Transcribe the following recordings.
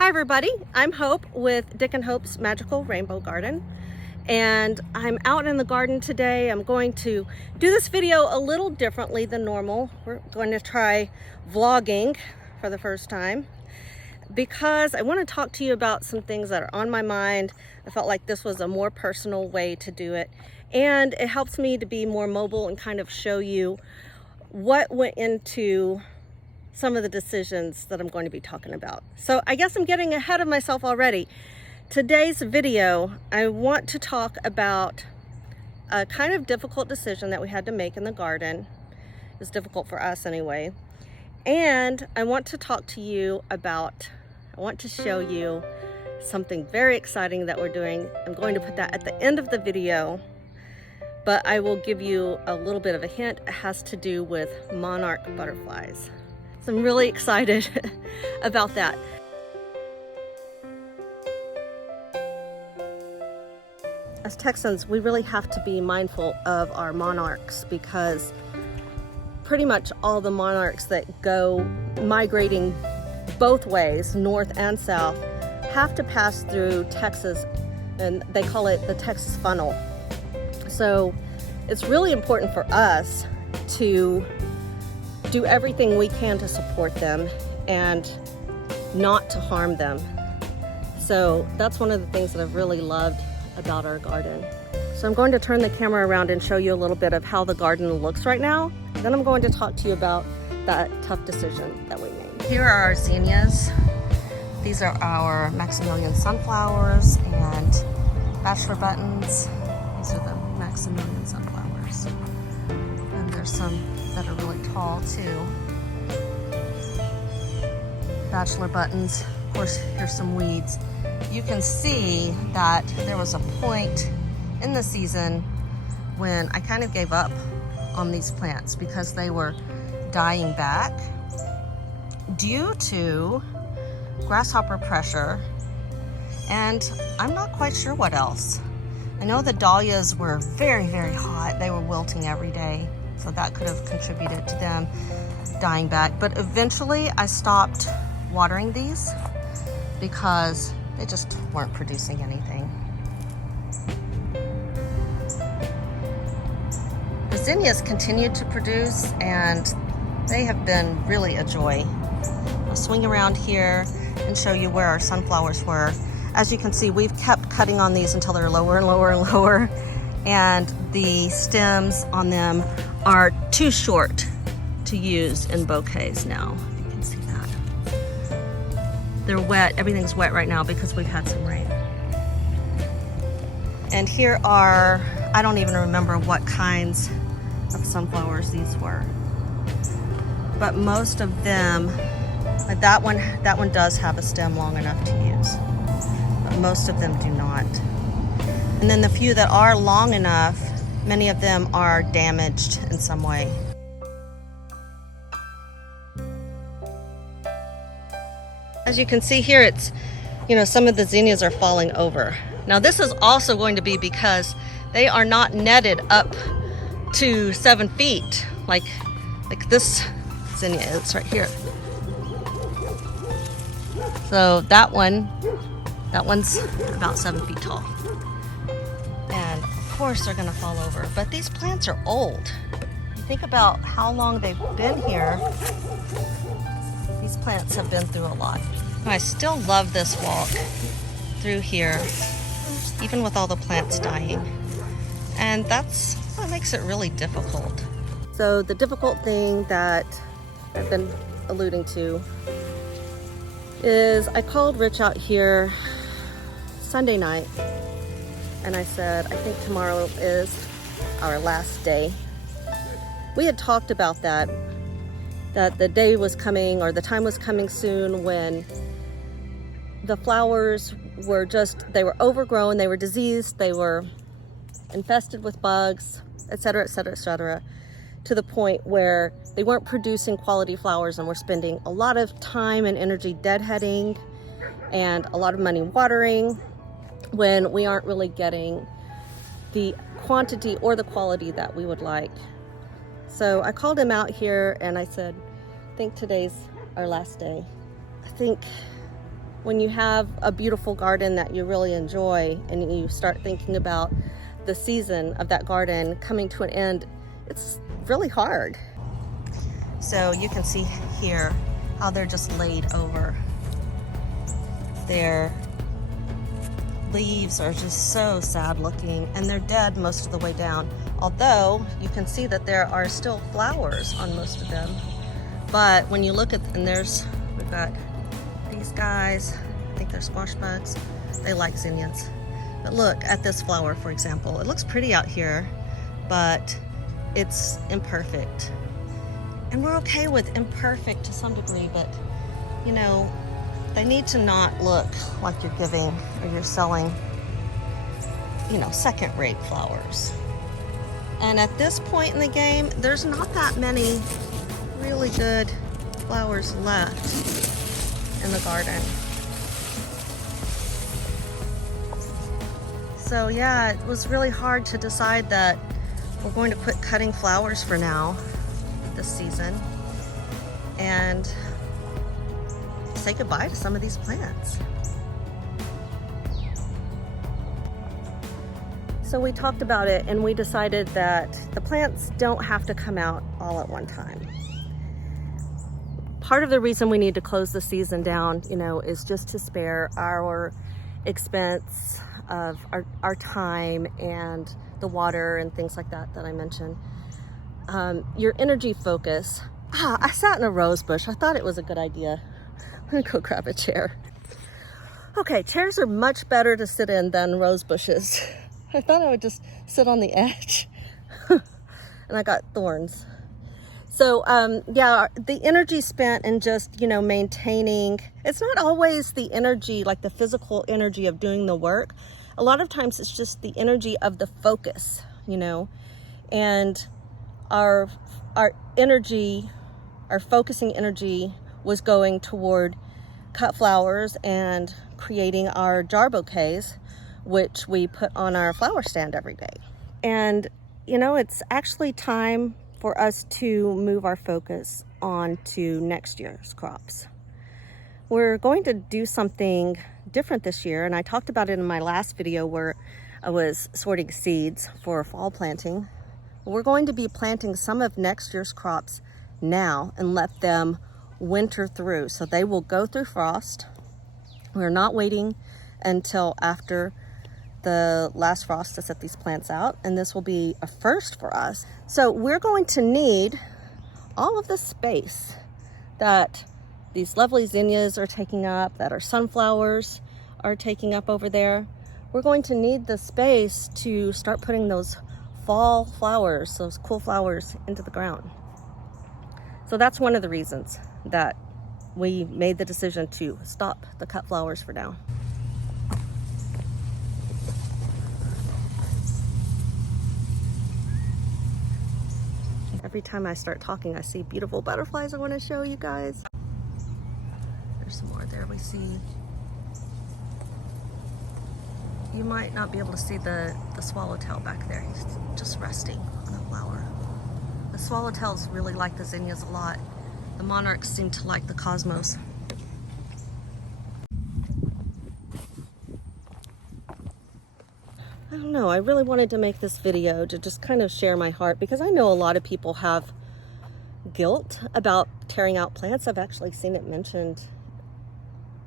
Hi everybody, I'm Hope with Dick and Hope's Magical Rainbow Garden, and I'm out in the garden today. I'm going to do this video a little differently than normal. We're going to try vlogging for the first time because I want to talk to you about some things that are on my mind. I felt like this was a more personal way to do it, and it helps me to be more mobile and kind of show you what went into some of the decisions that I'm going to be talking about. So I guess I'm getting ahead of myself already. Today's video, I want to talk about a kind of difficult decision that we had to make in the garden. It was difficult for us anyway. And I want to talk to you about, I want to show you something very exciting that we're doing. I'm going to put that at the end of the video, but I will give you a little bit of a hint. It has to do with monarch butterflies. So I'm really excited about that. As Texans, we really have to be mindful of our monarchs because pretty much all the monarchs that go migrating both ways, north and south, have to pass through Texas, and they call it the Texas funnel. So it's really important for us to do everything we can to support them and not to harm them. So that's one of the things that I've really loved about our garden. So I'm going to turn the camera around and show you a little bit of how the garden looks right now. Then I'm going to talk to you about that tough decision that we made. Here are our zinnias. These are our Maximilian sunflowers and bachelor buttons. These are the Maximilian sunflowers. And there's some that are really tall too. Bachelor buttons. Of course, here's some weeds. You can see that there was a point in the season when I kind of gave up on these plants because they were dying back due to grasshopper pressure, and I'm not quite sure what else. I know the dahlias were very, very hot. They were wilting every day. So that could have contributed to them dying back. But eventually I stopped watering these because they just weren't producing anything. The zinnias continued to produce, and they have been really a joy. I'll swing around here and show you where our sunflowers were. As you can see, we've kept cutting on these until they're lower and lower and lower, and the stems on them are too short to use in bouquets now. You can see that. They're wet. Everything's wet right now because we've had some rain. And here are, I don't even remember what kinds of sunflowers these were, but most of them, that one does have a stem long enough to use, but most of them do not. And then the few that are long enough, many of them are damaged in some way. As you can see here, it's, some of the zinnias are falling over. Now this is also going to be because they are not netted up to 7 feet, like this zinnia is right here. So that one's about 7 feet tall. And of course they're gonna fall over, but these plants are old. You think about how long they've been here. These plants have been through a lot. I still love this walk through here, even with all the plants dying. And that's what makes it really difficult. So the difficult thing that I've been alluding to is I called Rich out here Sunday night, and I said, I think tomorrow is our last day. We had talked about that the day was coming, or the time was coming soon, when the flowers were they were overgrown, they were diseased, they were infested with bugs, etc., etc., etc., to the point where they weren't producing quality flowers, and we're spending a lot of time and energy deadheading and a lot of money watering when we aren't really getting the quantity or the quality that we would like. So I called him out here and I said, I think today's our last day. I think when you have a beautiful garden that you really enjoy and you start thinking about the season of that garden coming to an end, it's really hard. So you can see here how they're just laid over. Their leaves are just so sad looking, and they're dead most of the way down. Although you can see that there are still flowers on most of them. But when you look at, and we've got these guys, I think they're squash bugs. They like zinnias. But look at this flower, for example. It looks pretty out here, but it's imperfect. And we're okay with imperfect to some degree, but you know, they need to not look like you're giving or you're selling, you know, second-rate flowers. And at this point in the game, there's not that many really good flowers left in the garden. So yeah, it was really hard to decide that we're going to quit cutting flowers for now this season and say goodbye to some of these plants. So we talked about it and we decided that the plants don't have to come out all at one time. Part of the reason we need to close the season down, you know, is just to spare our expense of our time and the water and things like that I mentioned. Your energy focus. I sat in a rose bush. I thought it was a good idea. I'm gonna go grab a chair. Okay, chairs are much better to sit in than rose bushes. I thought I would just sit on the edge and I got thorns. So yeah, the energy spent in just, you know, maintaining, it's not always the energy, like the physical energy of doing the work. A lot of times it's just the energy of the focus, you know, and our energy, our focusing energy was going toward cut flowers and creating our jar bouquets, which we put on our flower stand every day. And, you know, it's actually time for us to move our focus on to next year's crops. We're going to do something different this year, and I talked about it in my last video where I was sorting seeds for fall planting. We're going to be planting some of next year's crops now and let them winter through. So they will go through frost. We're not waiting until after the last frost to set these plants out, and this will be a first for us. So we're going to need all of the space that these lovely zinnias are taking up, that our sunflowers are taking up over there. We're going to need the space to start putting those fall flowers, those cool flowers, into the ground. So that's one of the reasons that we made the decision to stop the cut flowers for now. Every time I start talking, I see beautiful butterflies I want to show you guys. There's some more there we see. You might not be able to see the swallowtail back there. He's just resting on a flower. The swallowtails really like the zinnias a lot. The monarchs seem to like the cosmos. I don't know, I really wanted to make this video to just kind of share my heart, because I know a lot of people have guilt about tearing out plants. I've actually seen it mentioned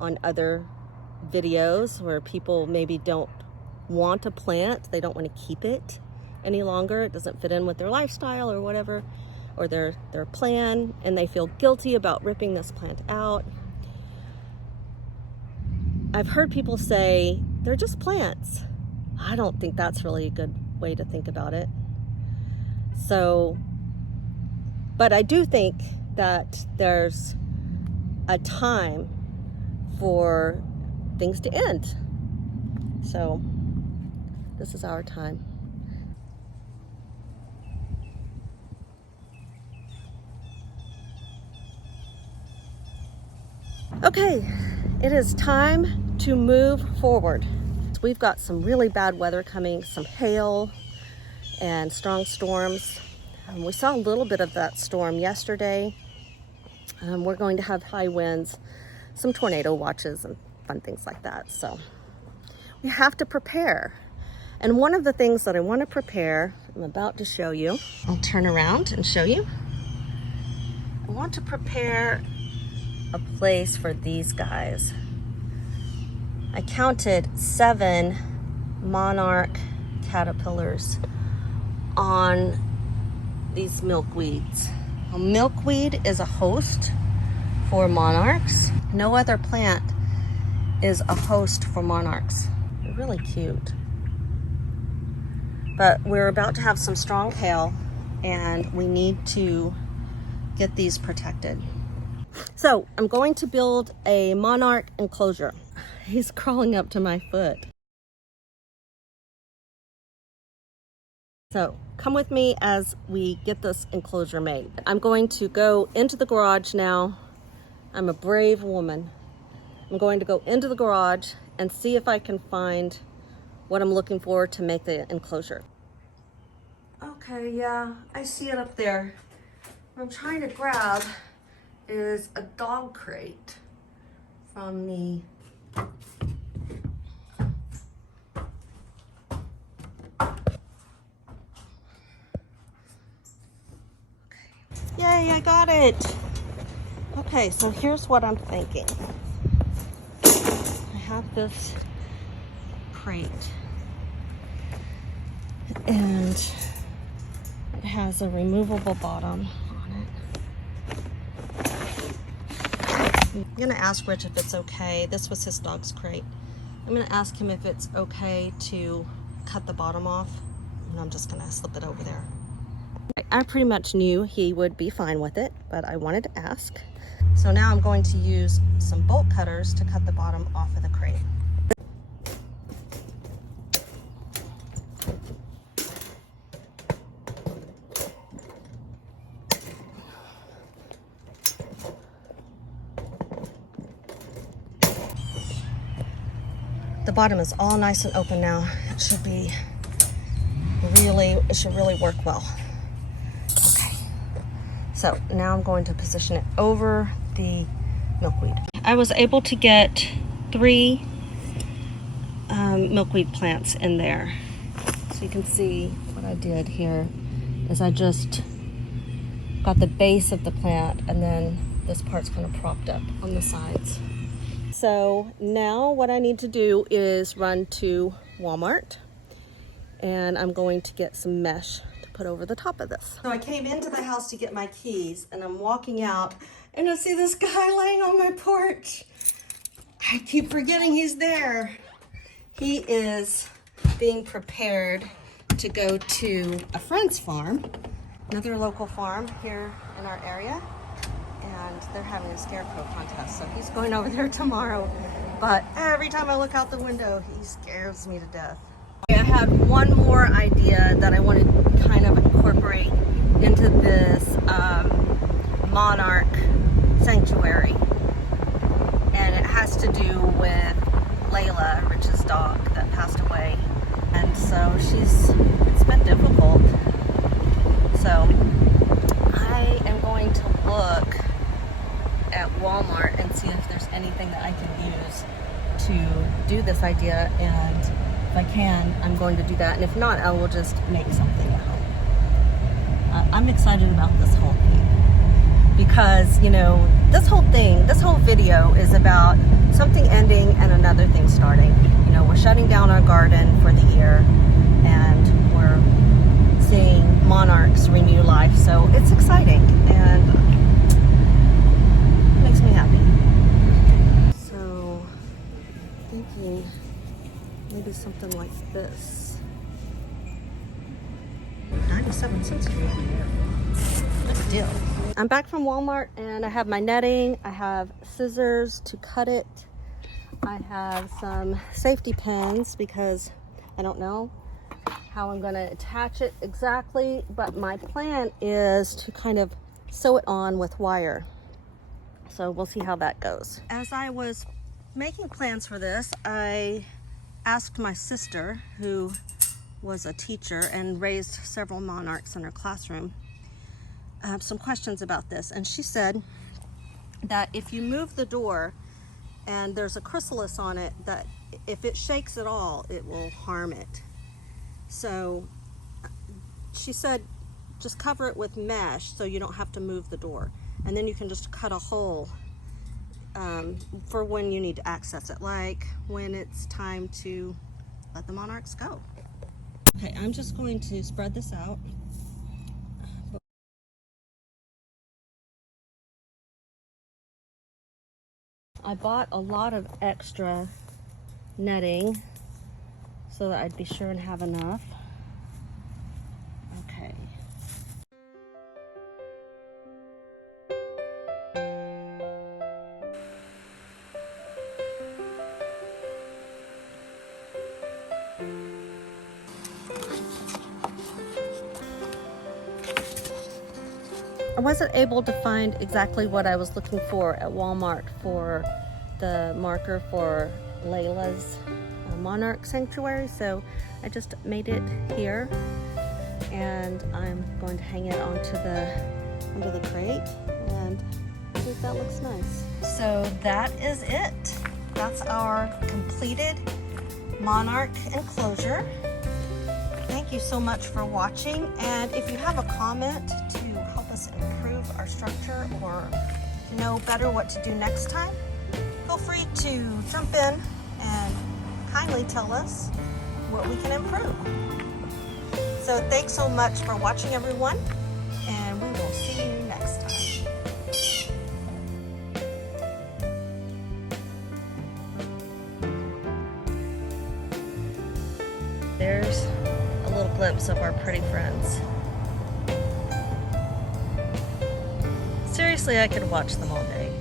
on other videos where people maybe don't want a plant, they don't want to keep it any longer, it doesn't fit in with their lifestyle or whatever, or their plan, and they feel guilty about ripping this plant out. I've heard people say they're just plants. I don't think that's really a good way to think about it. So, but I do think that there's a time for things to end. So this is our time. Okay, it is time to move forward. We've got some really bad weather coming, some hail and strong storms. We saw a little bit of that storm yesterday. We're going to have high winds, some tornado watches, and fun things like that. So we have to prepare. And one of the things that I want to prepare, I'm about to show you. I'll turn around and show you. I want to prepare a place for these guys. I counted 7 monarch caterpillars on these milkweeds. Well, milkweed is a host for monarchs. No other plant is a host for monarchs. They're really cute. But we're about to have some strong hail and we need to get these protected. So I'm going to build a monarch enclosure. He's crawling up to my foot. So come with me as we get this enclosure made. I'm going to go into the garage now. I'm a brave woman. I'm going to go into the garage and see if I can find what I'm looking for to make the enclosure. Okay, yeah, I see it up there. What I'm trying to grab is a dog crate from the Yay, I got it. Okay, so here's what I'm thinking. I have this crate and it has a removable bottom on it. I'm gonna ask Rich if it's okay. This was his dog's crate. I'm gonna ask him if it's okay to cut the bottom off, and I'm just gonna slip it over there. I pretty much knew he would be fine with it, but I wanted to ask. So now I'm going to use some bolt cutters to cut the bottom off of the crate. The bottom is all nice and open now. It should really work well. Okay, so now I'm going to position it over the milkweed. I was able to get 3 milkweed plants in there. So you can see what I did here is I just got the base of the plant and then this part's kind of propped up on the sides. So now what I need to do is run to Walmart and I'm going to get some mesh to put over the top of this. So I came into the house to get my keys and I'm walking out and I see this guy laying on my porch. I keep forgetting he's there. He is being prepared to go to a friend's farm, another local farm here in our area. And they're having a scarecrow contest, so he's going over there tomorrow. But every time I look out the window, he scares me to death. I had one more idea that I wanted to kind of incorporate into this monarch sanctuary. And it has to do with Layla, Rich's dog that passed away. And so it's been difficult. So I am going to look at Walmart and see if there's anything that I can use to do this idea, and if I can, I'm going to do that, and if not, I will just make something at home. I'm excited about this whole thing because, you know, this whole video is about something ending and another thing starting. You know, we're shutting down our garden for the year and we're seeing monarchs renew life, so it's exciting and makes me happy. So thinking maybe something like this. 97 cents. Good deal. I'm back from Walmart and I have my netting, I have scissors to cut it, I have some safety pins because I don't know how I'm going to attach it exactly, but my plan is to kind of sew it on with wire. So we'll see how that goes. As I was making plans for this, I asked my sister, who was a teacher and raised several monarchs in her classroom, some questions about this. And she said that if you move the door and there's a chrysalis on it that if it shakes at all, it will harm it. So she said just cover it with mesh so you don't have to move the door, and then you can just cut a hole for when you need to access it, like when it's time to let the monarchs go. Okay, I'm just going to spread this out. I bought a lot of extra netting so that I'd be sure and have enough. Okay. I wasn't able to find exactly what I was looking for at Walmart for the marker for Layla's Monarch Sanctuary, so I just made it here, and I'm going to hang it under the crate, and I think that looks nice. So that is it. That's our completed Monarch Enclosure. Thank you so much for watching, and if you have a comment to help us improve our structure or know better what to do next time, feel free to jump in and kindly tell us what we can improve. So thanks so much for watching, everyone, and we will see you next time. There's a little glimpse of our pretty friends. Seriously, I could watch them all day.